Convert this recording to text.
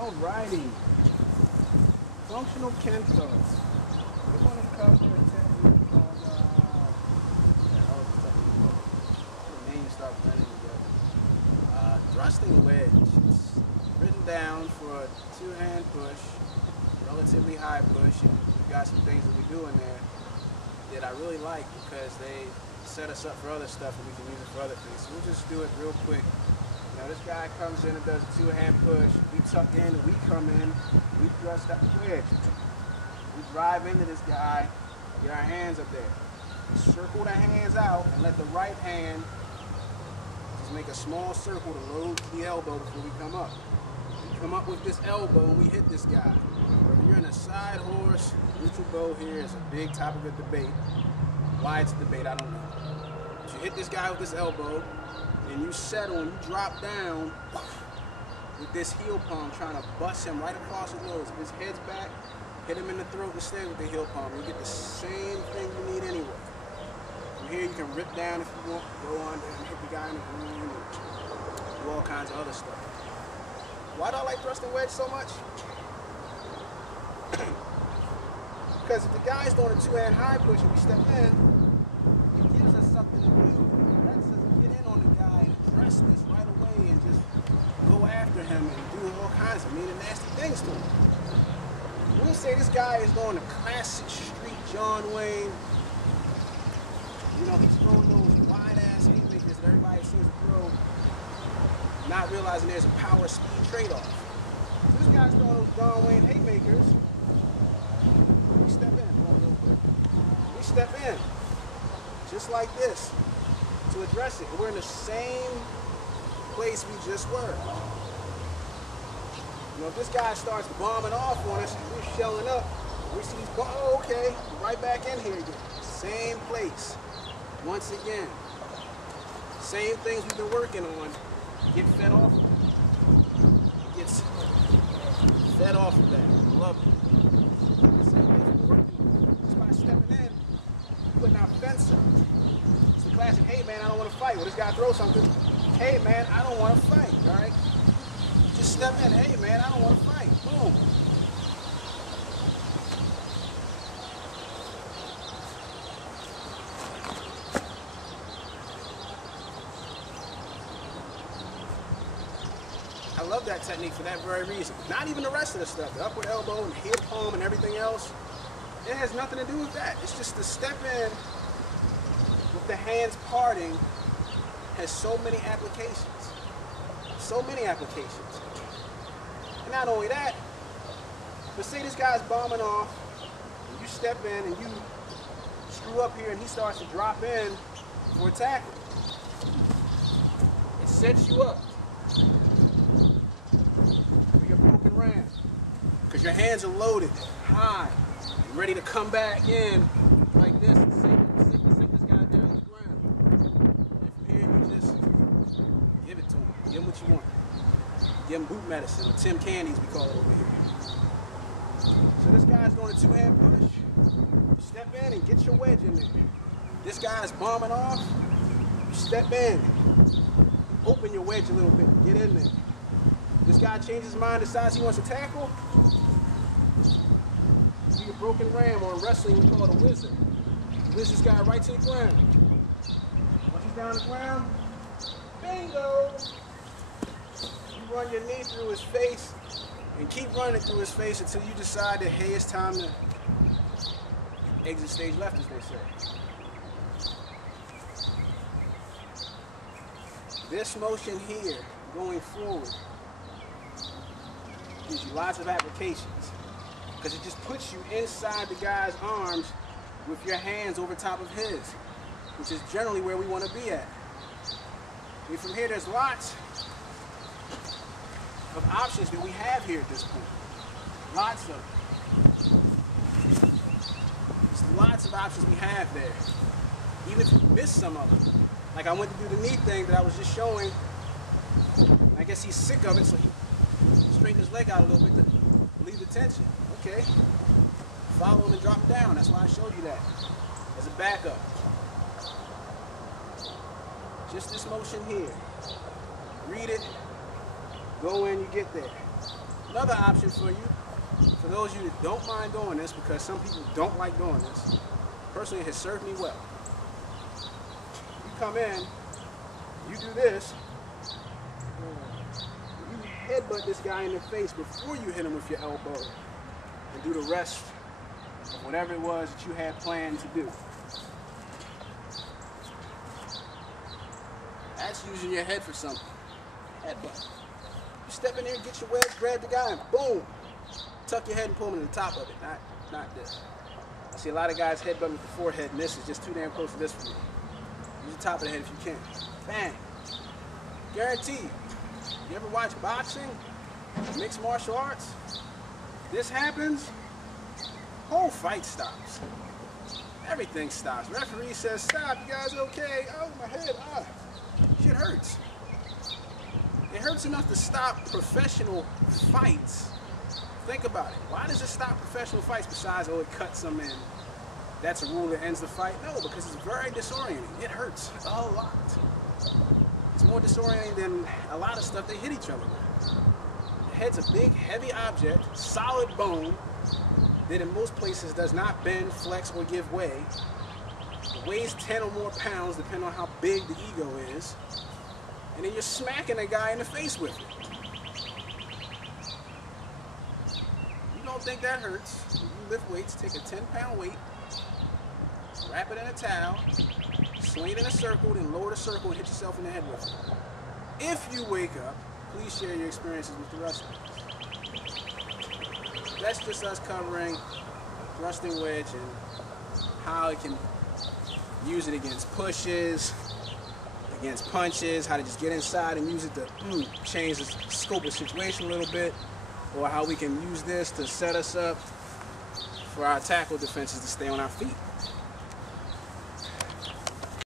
Alrighty. Functional Kenpo. We want to cover a technique called, the name starts running together. Thrusting wedge. It's written down for a two-hand push, relatively high push, and we've got some things that we do in there that I really like because they set us up for other stuff and we can use it for other things. So we'll just do it real quick. Now this guy comes in and does a two-hand push. We tuck in and we come in. We thrust that wedge. We drive into this guy, get our hands up there. Circle the hands out and let the right hand just make a small circle to load the elbow before we come up. We come up with this elbow and we hit this guy. Whether you're in a side horse, neutral bow here is a big topic of debate. Why it's a debate, I don't know. But you hit this guy with this elbow, and you settle and you drop down with this heel palm trying to bust him right across the nose. If his head's back, hit him in the throat instead with the heel palm. You get the same thing you need anyway. From here you can rip down if you want, go on and hit the guy in the groin, and do all kinds of other stuff. Why do I like thrusting wedge so much? Because if the guy's doing a two-hand high push and we step in, it gives us something to do. It lets us get in on the guy and address this right away and just go after him and do all kinds of mean and nasty things to him. When we say this guy is doing a classic street John Wayne, you know, he's throwing those wide-ass haymakers that everybody seems to throw, not realizing there's a power-speed trade-off. So this guy's throwing those John Wayne haymakers. We step in, real quick. We step in, just like this, to address it. We're in the same place we just were. You know, if this guy starts bombing off on us, we're shelling up. We see these, oh, okay, right back in here again. Same place, once again. Same things we've been working on, get fed off of that. Gets fed off of that. Love it. Stepping in, putting our fence up. It's the classic, hey man, I don't want to fight. Well, this guy throws something. Hey man, I don't want to fight, all right? Just step in, hey man, I don't want to fight. Boom. I love that technique for that very reason. Not even the rest of the stuff, the upward elbow and heel palm and everything else. It has nothing to do with that. It's just the step in with the hands parting has so many applications. So many applications. And not only that, but say this guy's bombing off, and you step in and you screw up here and he starts to drop in for a tackle. It sets you up for your broken ram. Because your hands are loaded, high. Ready to come back in like this and sink this guy down to the ground. And from here, you just give it to him. Give him what you want. Give him boot medicine, or Tim Candies, we call it over here. So this guy's doing a two-hand push. You step in and get your wedge in there. This guy's bombing off. You step in. Open your wedge a little bit. Get in there. This guy changes his mind, decides he wants to tackle. A broken ram, or in wrestling we call it a wizard. You whiz this guy right to the ground. Once he's down on the ground, bingo! You run your knee through his face and keep running through his face until you decide that, hey, it's time to exit stage left, as they say. This motion here, going forward, gives you lots of applications. Because it just puts you inside the guy's arms with your hands over top of his, which is generally where we want to be at. I mean, from here, there's lots of options that we have here at this point. Lots of them. There's lots of options we have there. Even if you miss some of them. Like I went to do the knee thing that I was just showing. I guess he's sick of it, so he straightened his leg out a little bit to relieve the tension. Okay, follow him and drop him down. That's why I showed you that as a backup. Just this motion here. Read it, go in, you get there. Another option for you, for those of you that don't mind doing this, because some people don't like doing this, personally it has served me well. You come in, you do this, you headbutt this guy in the face before you hit him with your elbow, and do the rest of whatever it was that you had planned to do. That's using your head for something. Headbutt. You step in there and get your wedge, grab the guy, and boom! Tuck your head and pull him to the top of it, not this. I see a lot of guys headbutting with the forehead, and this is just too damn close to this for me. Use the top of the head if you can. Bang! Guaranteed. You ever watch boxing, mixed martial arts? This happens, whole fight stops. Everything stops. Referee says, stop, you guys okay? Oh, my head, shit hurts. It hurts enough to stop professional fights. Think about it. Why does it stop professional fights besides, oh, it cuts them in? That's a rule that ends the fight? No, because it's very disorienting. It hurts a lot. It's more disorienting than a lot of stuff they hit each other with. The head's a big, heavy object, solid bone, that in most places does not bend, flex, or give way. It weighs 10 or more pounds, depending on how big the ego is. And then you're smacking a guy in the face with it. You don't think that hurts. You lift weights, take a 10-pound weight, wrap it in a towel, swing it in a circle, then lower the circle and hit yourself in the head with it. If you wake up, please share your experiences with the rest of us. That's just us covering thrusting wedge and how it can use it against pushes, against punches, how to just get inside and use it to change the scope of the situation a little bit, or how we can use this to set us up for our tackle defenses to stay on our feet.